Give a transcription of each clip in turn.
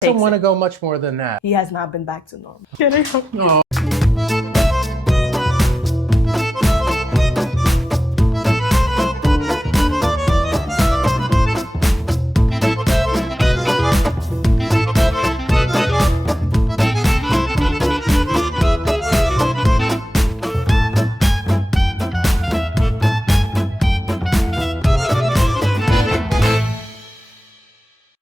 Doesn't want to go much more than that. He has not been back to normal. Kidding? Oh.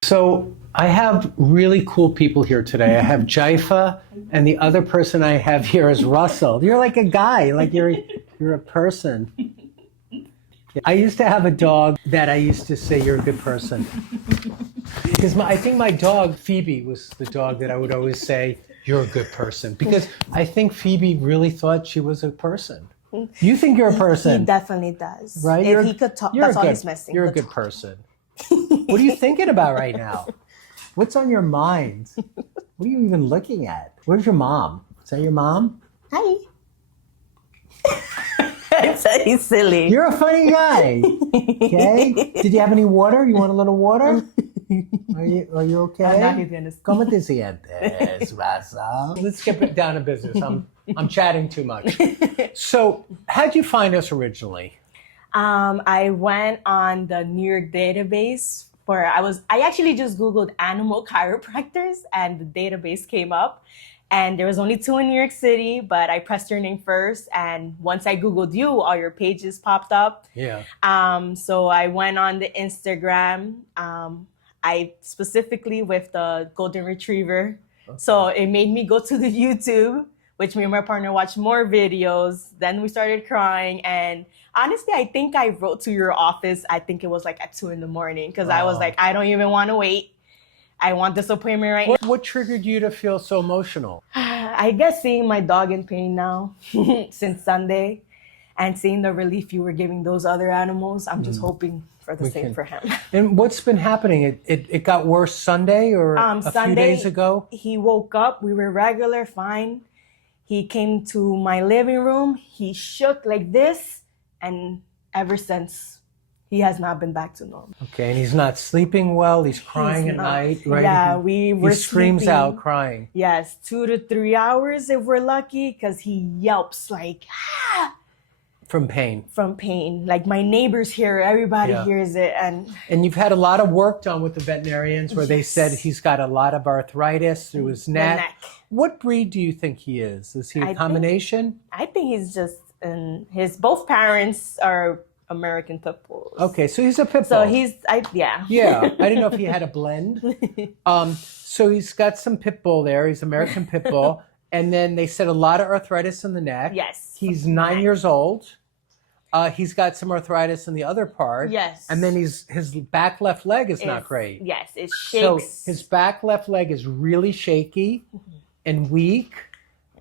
So I have really cool people here today. I have Jaifa, and the other person I have here is Russell. You're like a guy, like you're a person. I used to have a dog that I used to say, you're a good person. Because I think my dog, Phoebe, was the dog that I would always say, you're a good person. Because I think Phoebe really thought she was a person. You think you're a person. He definitely does. Right? If he could talk, that's all he's missing. You're a good person. What are you thinking about right now? What's on your mind? What are you even looking at? Where's your mom? Is that your mom? Hi. He's silly. You're a funny guy. Okay? Did you have any water? You want a little water? Are you okay? ¿Cómo te sientes, Russell? Let's get down to business. I'm chatting too much. So, how'd you find us originally? I went on the New York database I actually just Googled animal chiropractors and the database came up and there was only 2 in New York City, but I pressed your name first. And once I Googled you, all your pages popped up. Yeah. So I went on the Instagram. I specifically with the Golden Retriever. Okay. So it made me go to the YouTube, which me and my partner watched more videos. Then we started crying. And honestly, I think I wrote to your office. I think it was like at 2 a.m. because I was like, I don't even want to wait. I want this appointment right now. What triggered you to feel so emotional? I guess seeing my dog in pain now since Sunday and seeing the relief you were giving those other animals, I'm just hoping for the same for him. And what's been happening? It got worse Sunday or a few days ago? He woke up. We were regular, fine. He came to my living room. He shook like this. And ever since, he has not been back to normal. Okay, and he's not sleeping well. He's crying at night, right? Yeah, he screams sleeping, out crying. Yes, 2 to 3 hours if we're lucky, because he yelps like, ah! From pain. From pain. Like my neighbors hear it, everybody hears it. And you've had a lot of work done with the veterinarians where they said he's got a lot of arthritis through his neck. What breed do you think he is? Is he a combination? I think he's just, his both parents are American Pitbulls. Okay, so he's a Pitbull. So he's, yeah. Yeah, I didn't know if he had a blend. So he's got some Pitbull there. He's American Pitbull. And then they said a lot of arthritis in the neck. Yes. He's 9 years old. He's got some arthritis in the other part. Yes. And then his back left leg is not great. Yes, it shakes. So his back left leg is really shaky and weak.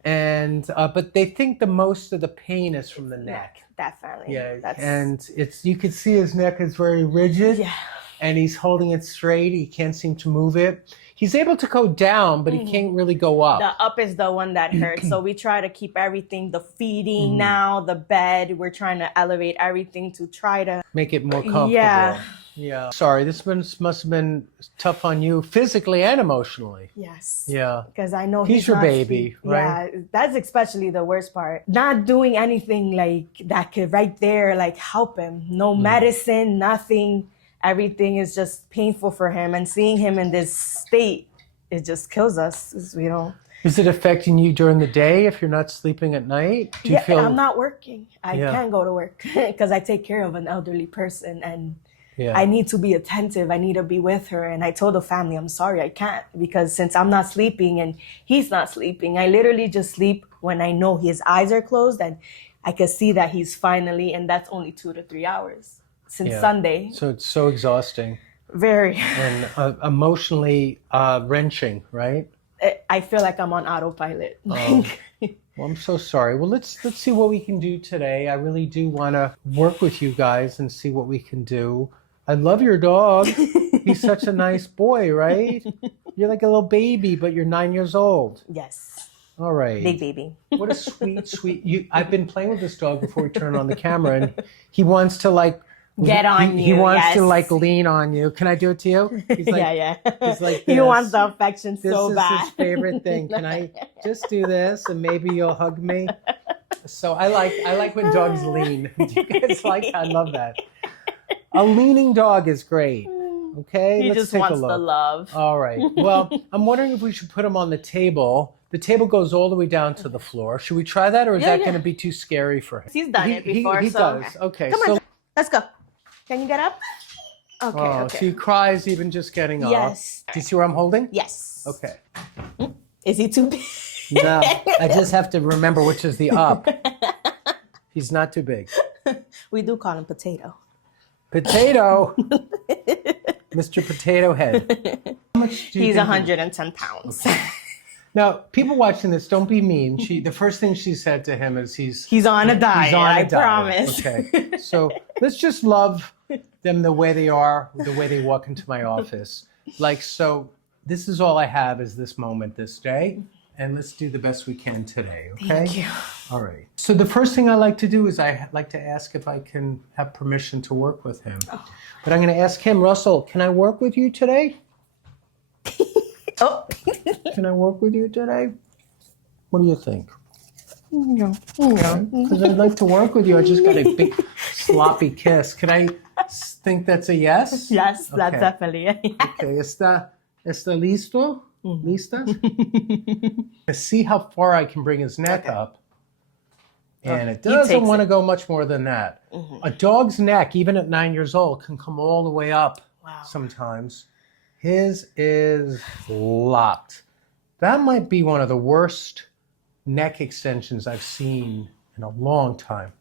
And but they think the most of the pain is from the neck. Definitely. Yeah. And you can see his neck is very rigid. Yeah. And he's holding it straight. He can't seem to move it. He's able to go down, but he can't really go up. The up is the one that hurts. So we try to keep everything, the feeding now, the bed. We're trying to elevate everything to try to make it more comfortable. Yeah. Yeah. Sorry, this must have been tough on you physically and emotionally. Yes. Yeah. Because I know he's your baby, right? Yeah, that's especially the worst part. Not doing anything like that could right there like help him. No medicine, nothing. Everything is just painful for him. And seeing him in this state, it just kills us. Is it affecting you during the day if you're not sleeping at night? Do you feel... I'm not working. I can't go to work because I take care of an elderly person and yeah. I need to be attentive. I need to be with her. And I told the family, I'm sorry, I can't. Because since I'm not sleeping and he's not sleeping, I literally just sleep when I know his eyes are closed and I can see that he's finally, and that's only 2 to 3 hours since Sunday. So it's so exhausting. Very. And emotionally wrenching, right? I feel like I'm on autopilot. Well, I'm so sorry. Well, let's see what we can do today. I really do want to work with you guys and see what we can do. I love your dog. He's such a nice boy, right? You're like a little baby, but you're 9 years old. Yes. All right. Big baby. What a sweet. I've been playing with this dog before we turn on the camera, and he wants to like get on you. He wants yes. to like lean on you. Can I do it to you? He's like, yeah. He's like He this. wants the affection This so is bad. his favorite thing. Can I just do this and maybe you'll hug me? So I like when dogs lean. Do you guys like? I love that. A leaning dog is great. Okay, He let's just take wants a look. the love. All right. Well, I'm wondering if we should put him on the table. The table goes all the way down to the floor. Should we try that, or is that going to be too scary for him? He's done it before. He so does. Okay. Come so, on, let's go. Can you get up? Okay. oh, okay. so he cries even just getting up. Yes. Do you see where I'm holding? Yes. Okay. Is he too big? No, I just have to remember which is the up. He's not too big. We do call him Potato. Potato. Mr. Potato Head. How much do you He's think 110 pounds. Now, people watching this, don't be mean. The first thing she said to him is He's on a diet. I promise. Okay. So let's just love them the way they are, the way they walk into my office. Like, so this is all I have is this moment this day. And let's do the best we can today, okay? Thank you. All right. So the first thing I like to do is I like to ask if I can have permission to work with him. Oh. But I'm going to ask him, Russell, can I work with you today? Oh. Can I work with you today? What do you think? No. Because I'd like to work with you. I just got a big sloppy kiss. Can I think that's a yes? Yes, that's Okay. definitely it. Okay. ¿Está listo? Lista? See how far I can bring his neck up. And it doesn't takes want to it. go much more than that. A dog's neck, even at 9 years old, can come all the way up sometimes. His is locked. That might be one of the worst neck extensions I've seen in a long time.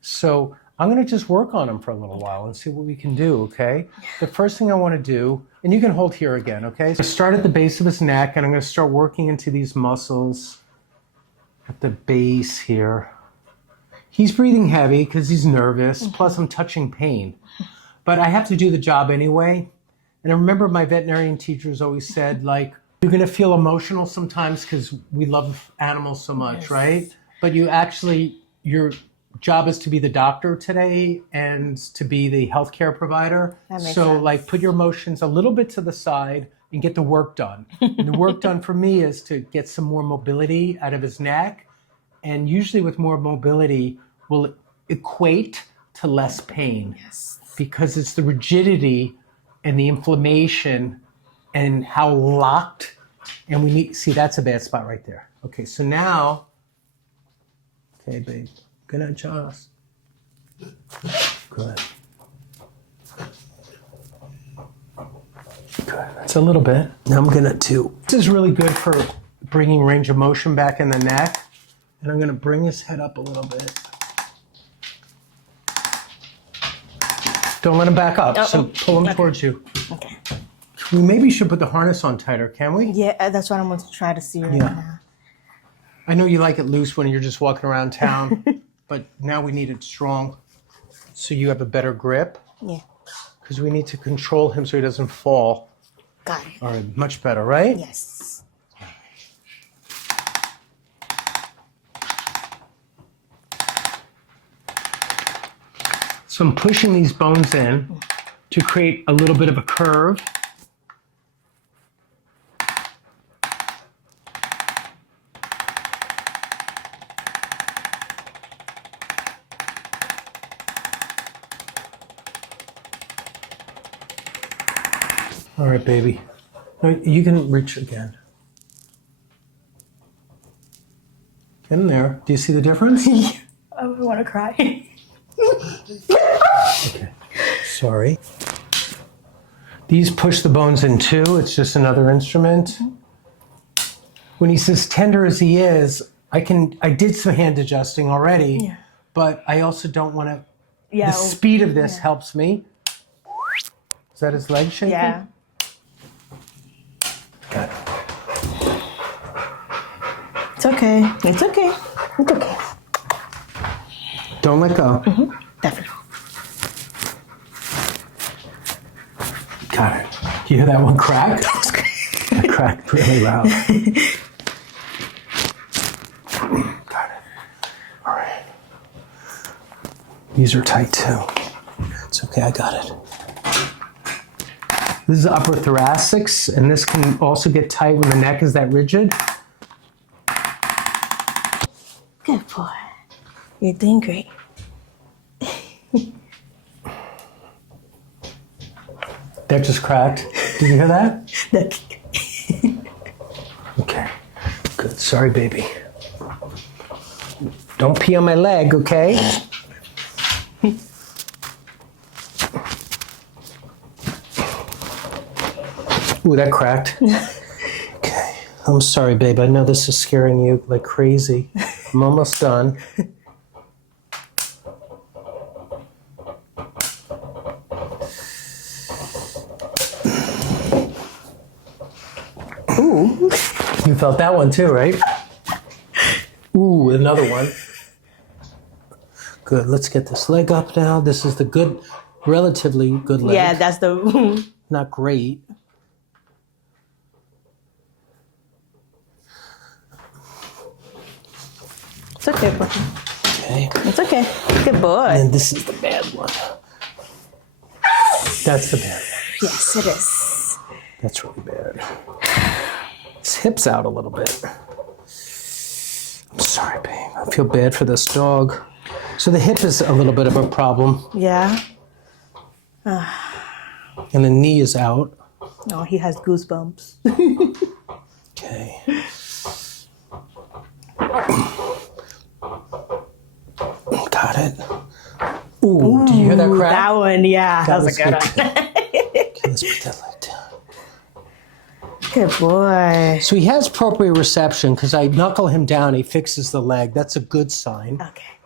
So I'm going to just work on him for a little while and see what we can do, okay? The first thing I want to do, and you can hold here again, okay? So start at the base of his neck, and I'm going to start working into these muscles at the base here. He's breathing heavy because he's nervous, plus I'm touching pain. But I have to do the job anyway. And I remember my veterinarian teachers always said, like, you're going to feel emotional sometimes because we love animals so much, right? But your job is to be the doctor today and to be the healthcare provider. That makes So sense. like put your emotions a little bit to the side and get the work done. And the work done for me is to get some more mobility out of his neck. And usually with more mobility will equate to less pain. Yes. Because it's the rigidity and the inflammation and how locked, and we need, see, that's a bad spot right there. Okay, so now, okay, babe, gonna adjust. Good. Good, that's a little bit. Now I'm gonna do, this is really good for bringing range of motion back in the neck, and I'm gonna bring his head up a little bit. Don't let him back up, so pull him towards you. Okay. We maybe should put the harness on tighter, can we? Yeah, that's what I'm going to try to see right now. I know you like it loose when you're just walking around town, but now we need it strong so you have a better grip. Yeah. Because we need to control him so he doesn't fall. Got it. All right, much better, right? Yes. So I'm pushing these bones in to create a little bit of a curve. All right, baby. No, you can reach again. Get in there. Do you see the difference? I want to cry. Okay. Sorry. These push the bones in too. It's just another instrument. When he's as tender as he is, I did some hand adjusting already, but I also don't want to, the speed of this helps me. Is that his leg shaking? Yeah. Got it. It's okay. It's okay. It's okay. Don't let go. Definitely. Got it. You hear that one crack? It cracked really loud. Got it. All right. These are tight too. It's okay, I got it. This is upper thoracics, and this can also get tight when the neck is that rigid. Good boy. You're doing great. That just cracked. Did you hear that? Okay. Good. Sorry, baby. Don't pee on my leg, okay? Ooh, that cracked. Okay. I'm sorry, babe. I know this is scaring you like crazy. I'm almost done. Ooh. You felt that one too, right? Ooh, another one. Good. Let's get this leg up now. This is the good, relatively good leg. Yeah, that's the... Not great. It's okay, boy. Okay. It's okay. Good boy. And this is the bad one. That's the bad one. Yes, it is. That's really bad. His hip's out a little bit. I'm sorry, babe. I feel bad for this dog. So the hip is a little bit of a problem. Yeah. And the knee is out. Oh, he has goosebumps. Okay. Got it. Ooh, do you hear that crack? That one, yeah. That was a good one. Okay, let's put that leg down. Good boy. So he has proprioception because I knuckle him down, he fixes the leg. That's a good sign. Okay.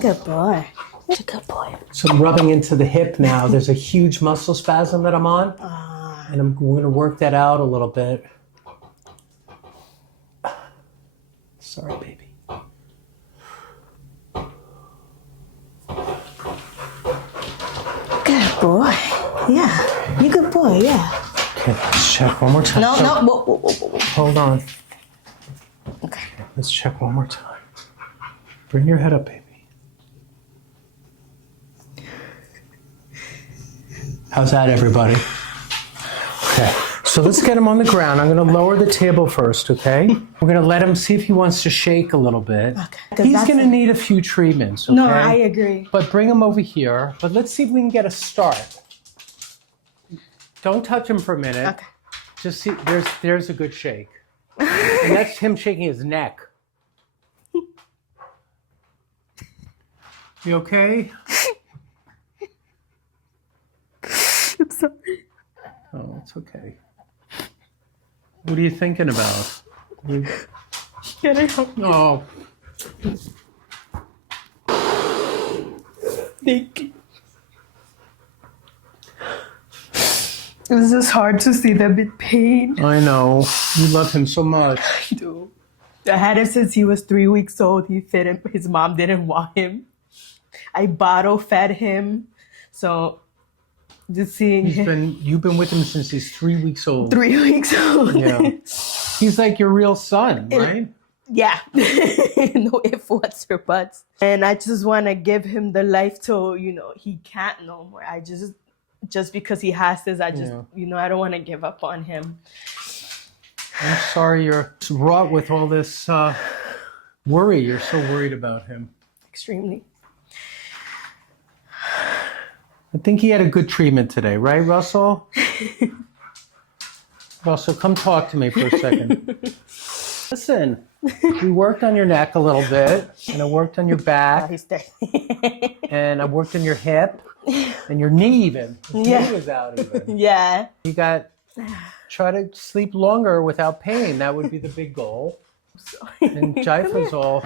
Good boy. You're a good boy. So I'm rubbing into the hip now. There's a huge muscle spasm that I'm on. And we're going to work that out a little bit. Sorry, baby. Good boy. Yeah. You good boy, yeah. Okay, let's check one more time. No. Hold on. Okay. Let's check one more time. Bring your head up, baby. How's that, everybody? Okay, so let's get him on the ground. I'm going to lower the table first, okay? We're going to let him see if he wants to shake a little bit. Okay. He's going to need a few treatments, okay? No, I agree. But bring him over here. But let's see if we can get a start. Don't touch him for a minute. Okay. Just see, there's a good shake. And that's him shaking his neck. You okay? I'm sorry. Oh, it's okay. What are you thinking about? Can I help you? Oh, Thank you. It's just hard to see them in pain. I know. You love him so much. I do. I had him since he was 3 weeks old. He fit him. His mom didn't want him. I bottle fed him. So just seeing him. You've been with him since he's 3 weeks old. 3 weeks old. Yeah. He's like your real son, right? Yeah. No ifs, whats, or buts. And I just want to give him the life till, he can't no more. I just because he has this, I don't want to give up on him. I'm sorry you're wrought with all this worry. You're so worried about him. Extremely. I think he had a good treatment today, right, Russell? Russell, come talk to me for a second. Listen, we worked on your neck a little bit, and I worked on your back, He's there. and I worked on your hip, and your knee even. His knee was out even. Yeah. You try to sleep longer without pain. That would be the big goal. And Jaifa's all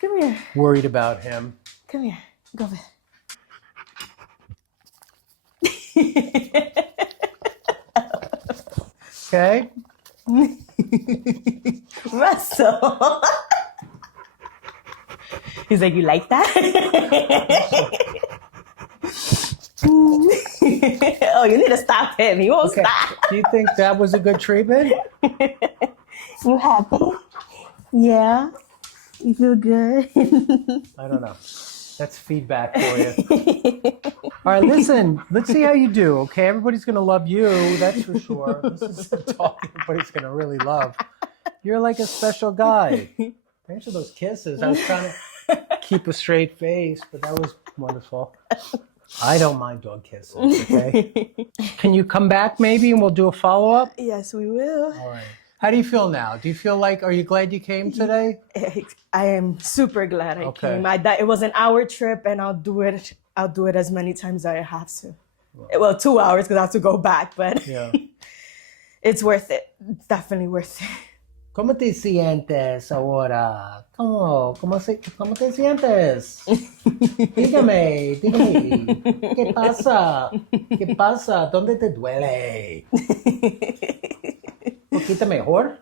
Come here. worried about him. Come here. Go over. Okay? Russell. He's like, you like that? Oh, you need to stop him. He won't stop. Do you think that was a good treatment? You happy? Yeah. You feel good? I don't know. That's feedback for you. All right, listen. Let's see how you do. Okay, everybody's gonna love you. That's for sure. This is a talk everybody's gonna really love. You're like a special guy. Thanks for those kisses. I was trying to keep a straight face, but that was wonderful. I don't mind dog kisses. Okay. Can you come back maybe and we'll do a follow up? Yes, we will. All right. How do you feel now? Do you feel like, are you glad you came today? I am super glad I came. It was an hour trip, and I'll do it as many times as I have to. Well, 2 hours because I have to go back, but Yeah. it's worth it. It's definitely worth it. ¿Cómo te sientes ahora? ¿Cómo te sientes? Dígame. ¿Qué pasa? ¿Qué pasa? ¿Dónde te duele? ¿Poquito mejor?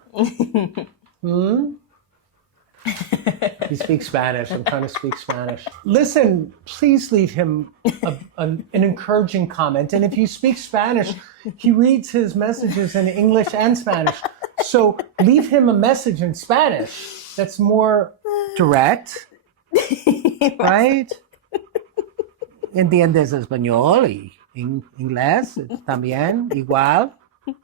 He speaks Spanish. I'm trying to speak Spanish. Listen, please leave him an encouraging comment. And if you speak Spanish, he reads his messages in English and Spanish. So leave him a message in Spanish that's more direct, right? ¿Entiendes español y inglés también igual?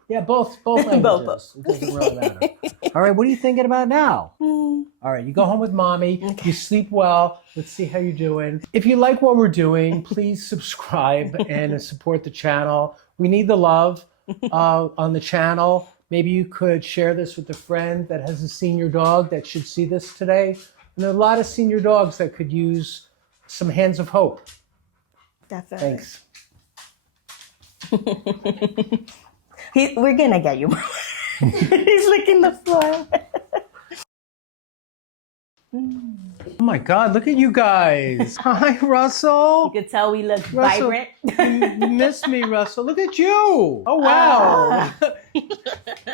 Yeah, both languages. It doesn't really matter. All right, what are you thinking about now? All right, you go home with mommy. Okay. You sleep well. Let's see how you're doing. If you like what we're doing, please subscribe and support the channel. We need the love on the channel. Maybe you could share this with a friend that has a senior dog that should see this today. And there are a lot of senior dogs that could use some hands of hope. Definitely. Thanks. We're gonna get you. He's licking the floor. Oh my God, look at you guys. Hi, Russell. You can tell we look Russell, vibrant. You miss me, Russell. Look at you. Oh, wow.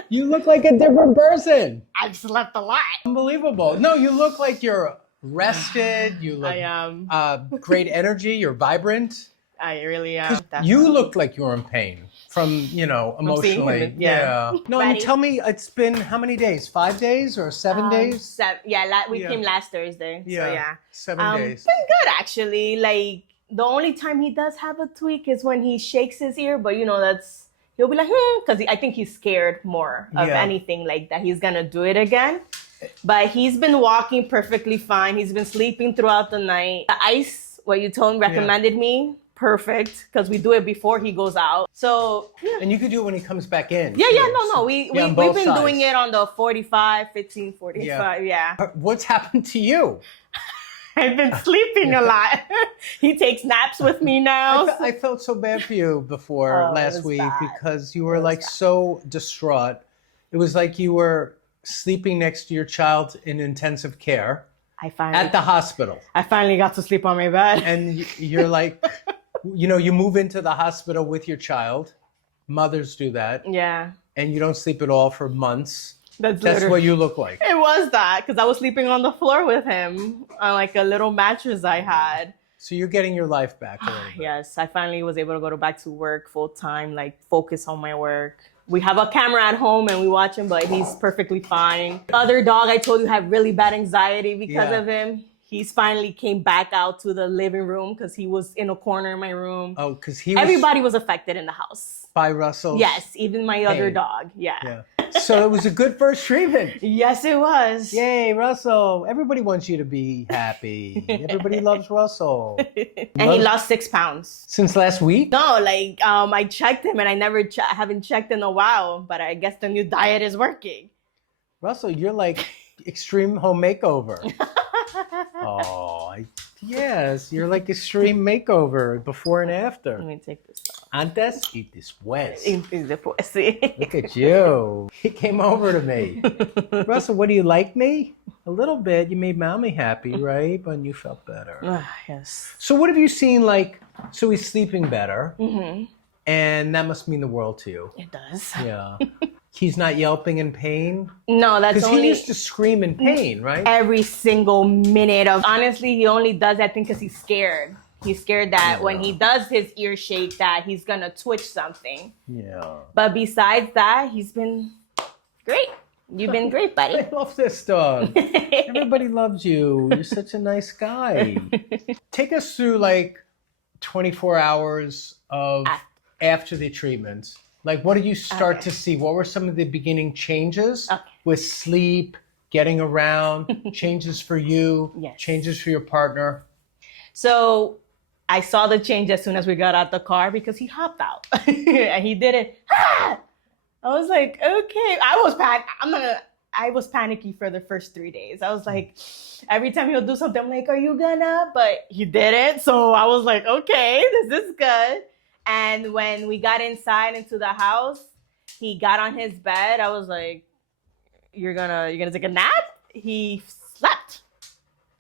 You look like a different person. I've slept a lot. Unbelievable. No, you look like you're rested. You look I am. Great energy. You're vibrant. I really am. You looked like you were in pain from, emotionally. Yeah. No, and tell me, it's been how many days? 5 days or 7 days? We came last Thursday. Yeah. So yeah. 7 days. It's been good actually. Like the only time he does have a tweak is when he shakes his ear, but he'll be like, because I think he's scared more of anything like that. He's gonna do it again. But he's been walking perfectly fine. He's been sleeping throughout the night. The ice, what you told him, recommended me. Perfect, because we do it before he goes out. So yeah. And you could do it when he comes back in. Yeah, too. no. We've been doing it on the 45, 15, 45. Yeah. What's happened to you? I've been sleeping a lot. He takes naps with me now. I felt so bad for you before last week because you were so distraught. It was like you were sleeping next to your child in intensive care at the hospital. I finally got to sleep on my bed. And you're like, you move into the hospital with your child. Mothers do that. Yeah. And you don't sleep at all for months. That's what you look like. It was that, because I was sleeping on the floor with him on like a little mattress I had. So you're getting your life back a little bit. Yes, I finally was able to go back to work full time, like focus on my work. We have a camera at home and we watch him, but he's perfectly fine. The other dog I told you had really bad anxiety because of him. He's finally came back out to the living room because he was in a corner in my room. Oh, because everybody was affected in the house. By Russell? Yes, even my other dog. Yeah. So it was a good first treatment. Yes, it was. Yay, Russell. Everybody wants you to be happy. Everybody loves Russell. And he lost 6 pounds. Since last week? No, I checked him and I haven't checked in a while, but I guess the new diet is working. Russell, you're like extreme home makeover. Yes, you're like extreme makeover before and after. Let me take this off. Antes y después. Después, sí. Look at you. He came over to me. Russell, what do you like me? A little bit. You made mommy happy, right? But you felt better. Yes. So what have you seen so he's sleeping better. Mm-hmm. And that must mean the world to you. It does. Yeah. He's not yelping in pain? No, that's because only... he used to scream in pain, right? Every single minute of... Honestly, he only does that thing because he's scared. He's scared that when he does his ear shake that he's going to twitch something. Yeah. But besides that, he's been great. You've been great, buddy. I love this dog. Everybody loves you. You're such a nice guy. Take us through like 24 hours of after the treatment. Like, what did you start to see? What were some of the beginning changes with sleep, getting around, changes for you, changes for your partner? So I saw the change as soon as we got out the car because he hopped out and he did it. Ah! I was like, okay. I was panicky for the first 3 days. I was like, every time he'll do something, I'm like, are you gonna? But he didn't. So I was like, okay, this is good. And when we got inside into the house, he got on his bed. I was like, you're gonna take a nap? He slept.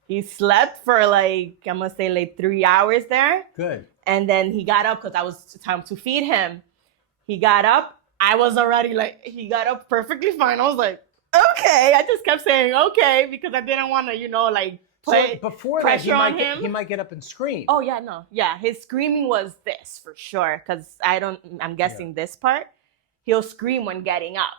He slept for like, I'm gonna say like 3 hours there. Good. And then he got up because I was time to feed him. He got up. I was already like, he got up perfectly fine. I was like, okay. I just kept saying okay because I didn't want to, like put before pressure that, on him. He might get up and scream. Oh yeah, no, yeah. His screaming was this for sure because I'm guessing this part. He'll scream when getting up,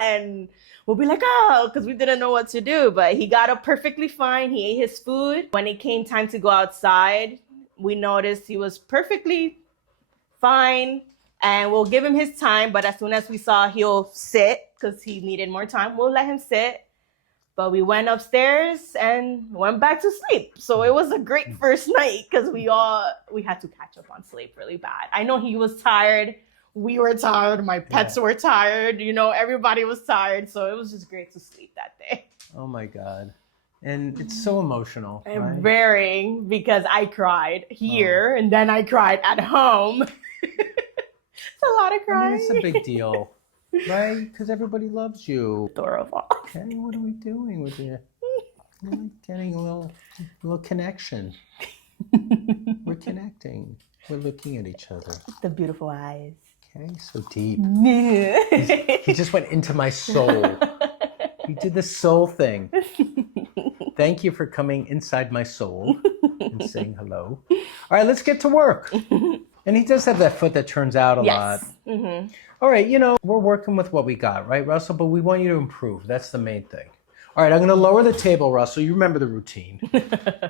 and we'll be like, oh, because we didn't know what to do. But he got up perfectly fine. He ate his food. When it came time to go outside, we noticed he was perfectly fine. And we'll give him his time, but as soon as we saw he'll sit, because he needed more time, we'll let him sit. But we went upstairs and went back to sleep. So it was a great first night, because we had to catch up on sleep really bad. I know he was tired. We were tired. My pets were tired. Everybody was tired. So it was just great to sleep that day. Oh my God. And it's so emotional. And very, because I cried here and then I cried at home. It's a lot of crying. It's a big deal, right? Because everybody loves you. Adorable. Okay, what are we doing with you? We're getting a little connection. We're connecting. We're looking at each other. The beautiful eyes. Okay, so deep. He just went into my soul. He did the soul thing. Thank you for coming inside my soul and saying hello. All right, let's get to work. And he does have that foot that turns out a lot. Mm-hmm. All right, we're working with what we got, right, Russell? But we want you to improve. That's the main thing. All right, I'm going to lower the table, Russell. You remember the routine.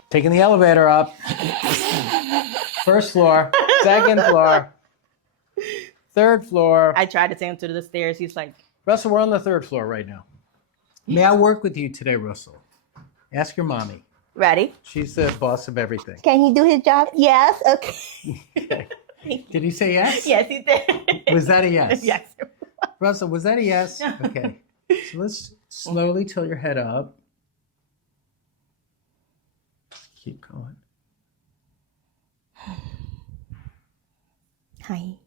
Taking the elevator up. First floor, second floor, third floor. I tried to take him to the stairs. He's like... Russell, we're on the third floor right now. May I work with you today, Russell? Ask your mommy. Ready? She's the boss of everything. Can he do his job? Yes. Okay. Did he say yes? Yes, he did. Was that a yes? Yes. Russell, was that a yes? Okay. So let's slowly tilt your head up. Keep going. Hi.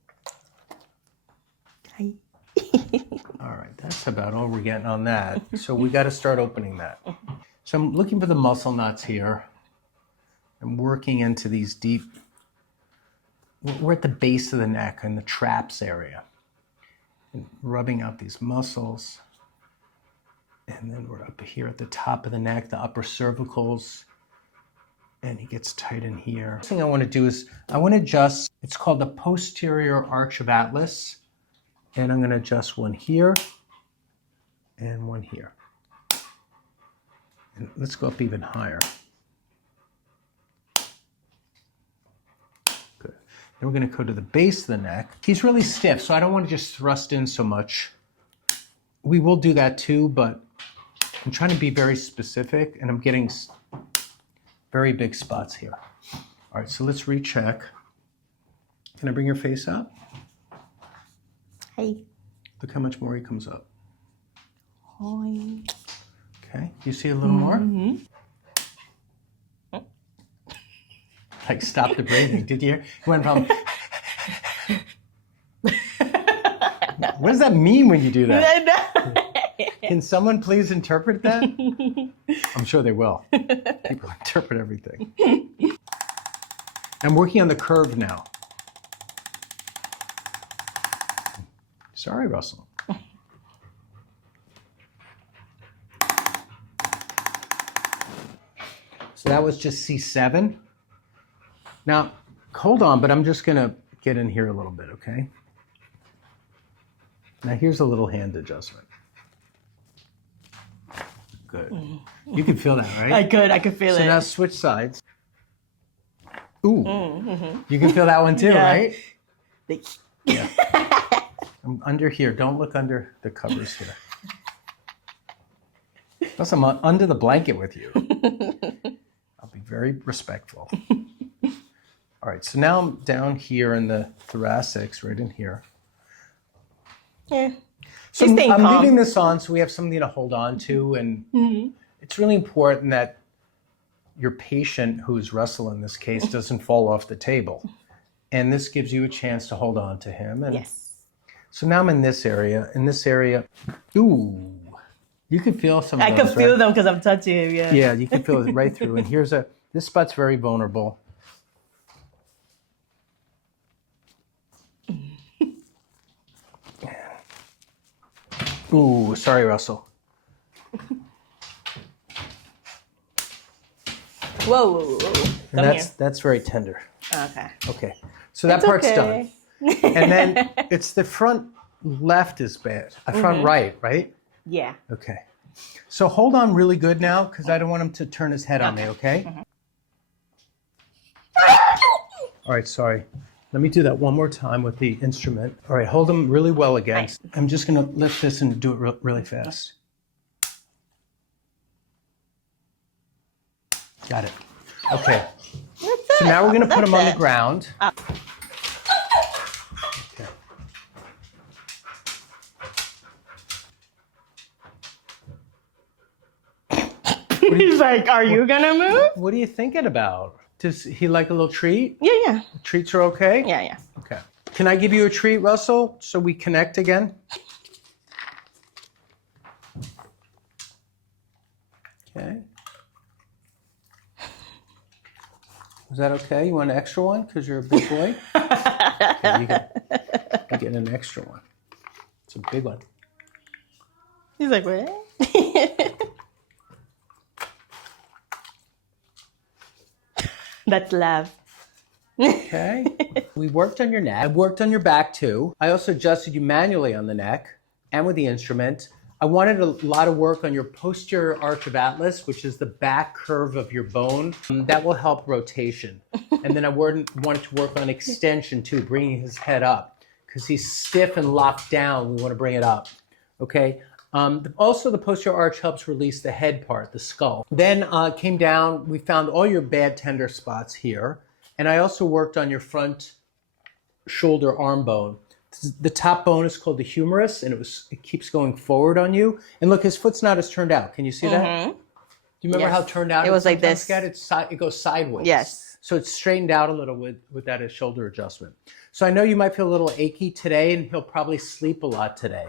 Hi. All right, that's about all we're getting on that. So we got to start opening that. So I'm looking for the muscle knots here. I'm working into these deep, we're at the base of the neck in the traps area. And rubbing out these muscles. And then we're up here at the top of the neck, the upper cervicals. And he gets tight in here. The thing I want to do is, I want to adjust, it's called the posterior arch of Atlas. And I'm going to adjust one here and one here. And let's go up even higher. Good. Then we're going to go to the base of the neck. He's really stiff, so I don't want to just thrust in so much. We will do that too, but I'm trying to be very specific, and I'm getting very big spots here. All right, so let's recheck. Can I bring your face up? Hi. Look how much more he comes up. Hi. Okay, do you see a little more? Mm-hmm. Like stop the breathing. Did you hear? He went from... What does that mean when you do that? Can someone please interpret that? I'm sure they will. People interpret everything. I'm working on the curve now. Sorry, Russell. So that was just C7. Now, hold on, but I'm just going to get in here a little bit, okay? Now here's a little hand adjustment. Good. You can feel that, right? I could feel it. So now switch sides. Ooh. You can feel that one too, Yeah. right? Yeah. I'm under here. Don't look under the covers here. Plus, I'm under the blanket with you. I'll be very respectful. All right, so now I'm down here in the thoracics, right in here. Yeah. So She's staying I'm calm. leaving this on so we have something to hold on to, and it's really important that your patient, who's Russell in this case, doesn't fall off the table. And this gives you a chance to hold on to him. And Yes. so now I'm in this area. In this area, ooh, you can feel some of I those, can feel right? them because I'm touching him. Yeah. Yeah, you can feel it right through. And this spot's very vulnerable. Ooh, sorry, Russell. Whoa, whoa, whoa. And Come that's very tender. here. Okay. Okay, so that It's part's okay. done. And then it's the front left is bad. Front right, right? Yeah. Okay. So hold on really good now because I don't want him to turn his head on me, okay? All right, sorry. Let me do that one more time with the instrument. All right, hold him really well again. Nice. I'm just going to lift this and do it really fast. Got it. Okay. So now we're going to put him on the ground. Okay. He's like, are you gonna move? What are you thinking about? Does he like a little treat? Yeah, yeah. Treats are okay? Yeah, yeah. Okay. Can I give you a treat, Russell, so we connect again? Okay. Is that okay? You want an extra one because you're a big boy? Okay, you get an extra one. It's a big one. He's like, what? That's love. Okay. We worked on your neck. I worked on your back too. I also adjusted you manually on the neck and with the instrument. I wanted a lot of work on your posterior arch of atlas, which is the back curve of your bone. That will help rotation. And then I wanted to work on extension too, bringing his head up because he's stiff and locked down. We want to bring it up. Okay. Also, the posterior arch helps release the head part, the skull. Then came down, we found all your bad tender spots here. And I also worked on your front shoulder arm bone. The top bone is called the humerus, and it keeps going forward on you. And look, his foot's not as turned out. Can you see that? Do you remember how turned out it was like sometimes this? It goes sideways. Yes. So it's straightened out a little with that shoulder adjustment. So I know you might feel a little achy today, and he'll probably sleep a lot today.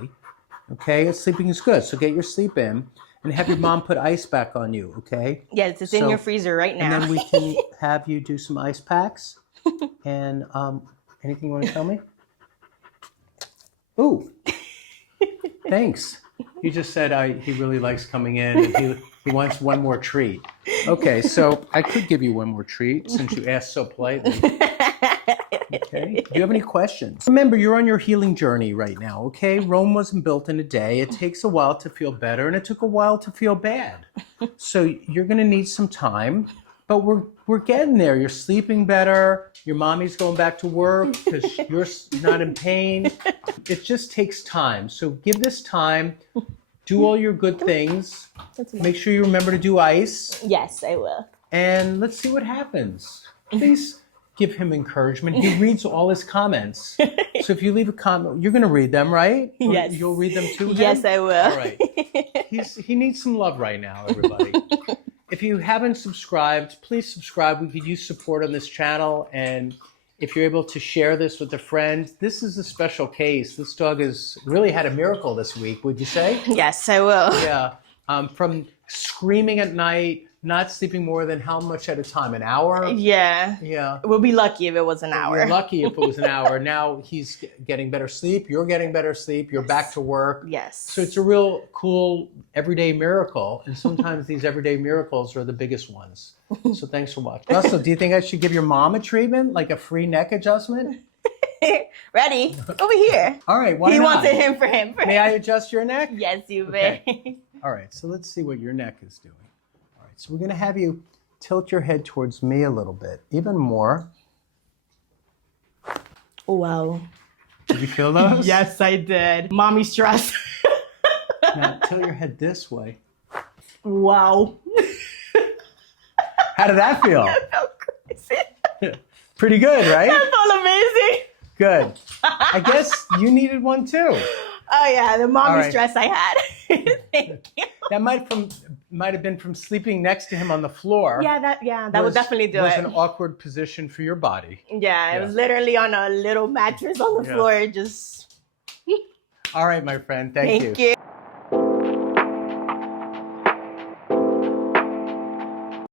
Okay, sleeping is good. So get your sleep in and have your mom put ice back on you, okay? Yes, it's in your freezer right now. And then we can have you do some ice packs. And anything you want to tell me? Ooh, thanks. He just said he really likes coming in and he wants one more treat. Okay, so I could give you one more treat since you asked so politely. Okay. Do you have any questions? Remember, you're on your healing journey right now, okay? Rome wasn't built in a day. It takes a while to feel better, and it took a while to feel bad. So you're going to need some time, but we're getting there. You're sleeping better. Your mommy's going back to work because you're not in pain. It just takes time. So give this time. Do all your good things. Make sure you remember to do ice. Yes, I will. And let's see what happens. Please give him encouragement. He reads all his comments. So if you leave a comment, you're going to read them, right? Or Yes. you'll read them too? Yes, then? I will. All right. He needs some love right now, everybody. If you haven't subscribed, please subscribe. We could use support on this channel. And if you're able to share this with a friend, this is a special case. This dog has really had a miracle this week, would you say? Yes, I will. Yeah. From screaming at night, not sleeping more than how much at a time? An hour? Yeah. Yeah. We'll be lucky if it was an hour. You're lucky if it was an hour. Now he's getting better sleep. You're getting better sleep. You're back to work. Yes. So it's a real cool everyday miracle. And sometimes these everyday miracles are the biggest ones. So thanks for watching. Russell, do you think I should give your mom a treatment, like a free neck adjustment? Ready? Over here. All right. Why He not? wants it him for him. May I adjust your neck? Yes, you Okay. may. All right, so let's see what your neck is doing. All right, so we're going to have you tilt your head towards me a little bit, even more. Oh, wow. Did you feel those? Yes, I did. Mommy stress. Now tilt your head this way. Wow. How did that feel? That felt crazy. Pretty good, right? That felt amazing. Good. I guess you needed one too. Oh yeah, the mommy right. stress I had. Thank you. That might have been from sleeping next to him on the floor. That would definitely do was it. an awkward position for your body. Yeah, it was literally on a little mattress on the floor. Just. All right, my friend. Thank you. Thank you.